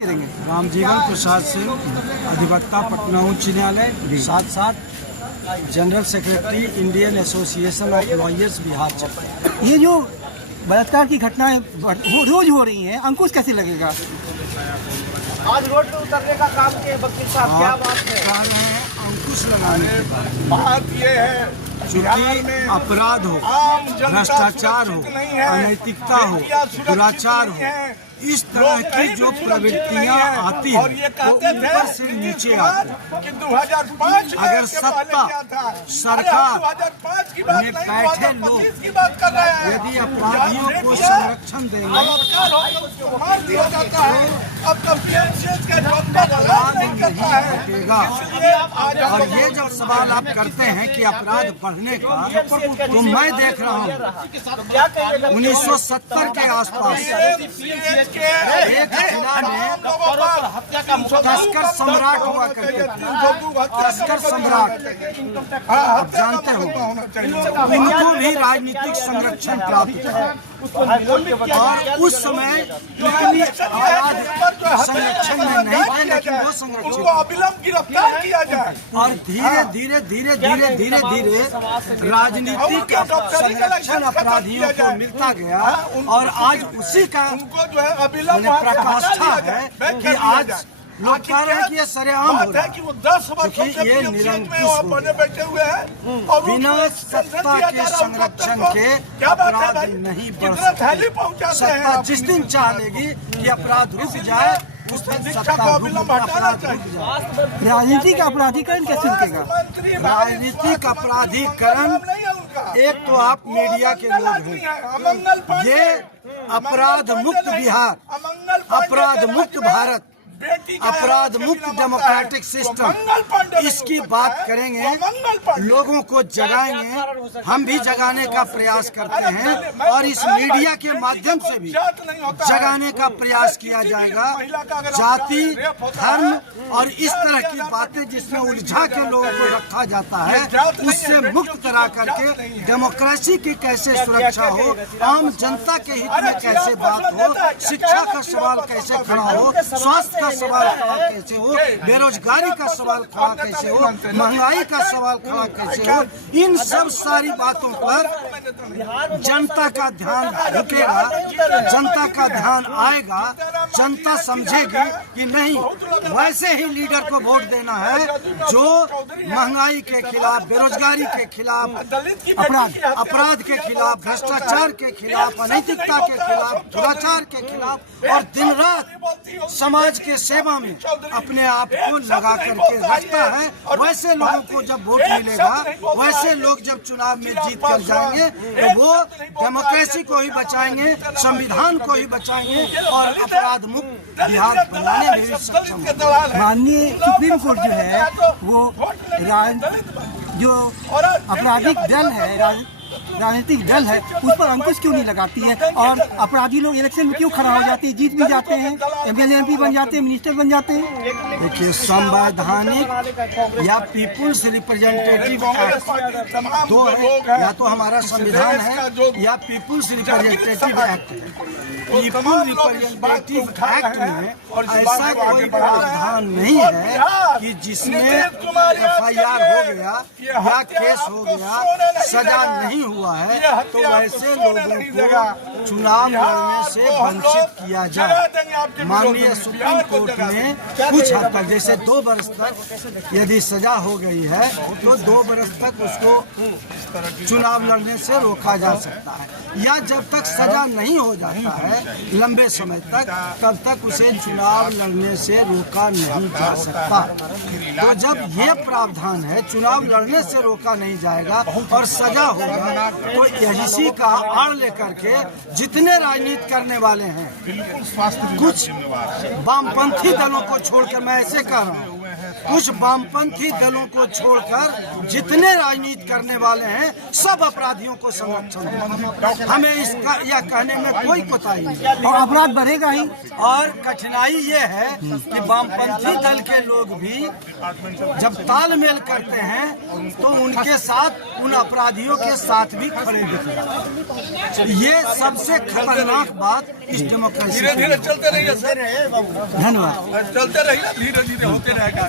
रामजीवन प्रसाद सिंह, अधिवक्ता, पटना उच्च न्यायालय, साथ साथ general secretary Indian association of lawyers Bihar chapter. ये जो बलात्कार की घटनाएं रोज हो रही हैं, अंकुश कैसे लगेगा? आज रोड पे उतरने का काम किए वकील साहब, क्या बात है? कह रहे हैं अंकुश लगाने के बाद बात ये है चूंकि अपराध हो, भ्रष्टाचार हो, अनैतिकता हो, दुराचार हो, इस तरह की जो प्रवृत्तियां आती हैं वो ऊपर से नीचे आती हैं। कि 2005 अगर सत्ता, सरकार में बैठे लोग यदि अपराधियों को संरक्षण देंगे मार दिया जाता है। अब अपराध नहीं घटेगा। और ये जब सवाल आप करते हैं कि अपराध बढ़ने का, तो मैं देख रहा हूँ 1970 के आसपास एक जिला में तस्कर सम्राट हुआ करते थे। तस्कर सम्राट आप जानते हो, उनको भी राजनीतिक संरक्षण प्राप्त था और उस समय इतनी अपराध संरक्षण में नहीं थे, लेकिन वो संरक्षित अविलंब गिरफ्तार किया जाए। और धीरे धीरे धीरे धीरे धीरे धीरे राजनीतिक संरक्षण अपराधियों को मिलता गया और आज उसी का जो है अविलंब प्रकाष्ठा है कि आज लोग कह रहे हैं कि ये सरेआम हो रहा है कि वो 10 वर्षों से ये निरंकुश में अपने बैठे हुए हैं और बिना सत्ता के संरक्षण के अपराध नहीं बढ़ सकते। सत्ता जिस दिन चाह लेगी कि अपराध रुक जाए, उस दिन सत्ता अपराध रुक जाए। राजनीतिक अपराधीकरण कैसे रुकेगा? राजनीतिक अपराधीकरण, एक तो आप मीडिया के लोग हैं, ये अपराध मुक्त बिहार, अपराध मुक्त भारत, अपराध मुक्त डेमोक्रेटिक सिस्टम, इसकी बात करेंगे, लोगों को जगाएंगे। हम भी जगाने का प्रयास करते हैं और इस मीडिया के माध्यम से भी जगाने का प्रयास किया जाएगा। जाति, धर्म और इस तरह की बातें जिसमें उलझा के लोगों को रखा जाता है, उससे मुक्त करा करके डेमोक्रेसी की कैसे सुरक्षा हो, आम जनता के हित में कैसे बात हो, शिक्षा का सवाल कैसे खड़ा हो, स्वास्थ्य सवाल खड़ा कैसे हो, बेरोजगारी का सवाल खड़ा कैसे हो, महंगाई का सवाल खड़ा कैसे हो, इन सब सारी बातों पर जनता का ध्यान रुकेगा, जनता का ध्यान आएगा। जनता समझेगी कि नहीं, वैसे ही लीडर को वोट देना है जो महंगाई के खिलाफ, बेरोजगारी के खिलाफ, अपराध के खिलाफ, भ्रष्टाचार के खिलाफ, अनैतिकता के खिलाफ, दुराचार के खिलाफ और दिन रात समाज के सेवा में अपने आप को लगा करके रखता है। वैसे लोगों को जब वोट मिलेगा, वैसे लोग जब चुनाव में जीत कर जाएंगे, तो वो डेमोक्रेसी को ही बचाएंगे, संविधान को ही बचाएंगे और अपराध मुक्त बिहार बनाने में भी सक्षम होंगे। माननीय सुप्रीम कोर्ट जो है वो जो आपराधिक दल है, राजनीतिक दल है, उस पर अंकुश क्यों नहीं लगाती है? और अपराधी लोग इलेक्शन में क्यों खड़ा हो जाते हैं, जीत भी जाते हैं, एमएलए एमपी बन जाते हैं, मिनिस्टर बन जाते हैं? देखिए, संवैधानिक या पीपुल्स रिप्रेजेंटेटिव एक्ट दो है, या तो हमारा संविधान है या पीपुल्स रिप्रेजेंटेटिव एक्ट है। पीपुल रिप्रेजेंटेटिव एक्ट में ऐसा कोई प्रावधान नहीं है कि जिसमें एफआईआर हो गया या केस हो गया, सजा नहीं हुआ है, तो वैसे लोगों को चुनाव लड़ने से वंचित किया जाए। माननीय सुप्रीम कोर्ट ने कुछ हद तक, जैसे 2 वर्ष तक यदि सजा हो गई है तो 2 वर्ष तक उसको चुनाव लड़ने से रोका जा सकता है, या जब तक सजा नहीं हो जाता है लंबे समय तक, तब तक उसे चुनाव लड़ने से रोका नहीं जा सकता। तो जब ये प्रावधान है, चुनाव लड़ने से रोका नहीं जाएगा और सजा होगा, तो इसी का आड़ लेकर के जितने राजनीति करने वाले हैं, कुछ वामपंथी दलों को छोड़कर, मैं ऐसे कह रहा हूँ, कुछ वामपंथी दलों को छोड़कर जितने राजनीति करने वाले हैं सब अपराधियों को संरक्षण दें। हमें इसका यह कहने में कोई कोताही नहीं और अपराध बढ़ेगा ही। और कठिनाई ये है कि वामपंथी दल के लोग भी जब तालमेल करते हैं तो उनके साथ उन अपराधियों के साथ भी खड़े दिखते हैं। ये सबसे खतरनाक बात इस डेमोक्रेसी धीरे धीरे चलते रहिए सर, धन्यवाद। चलते रहिए, धीरे धीरे होते रहेगा।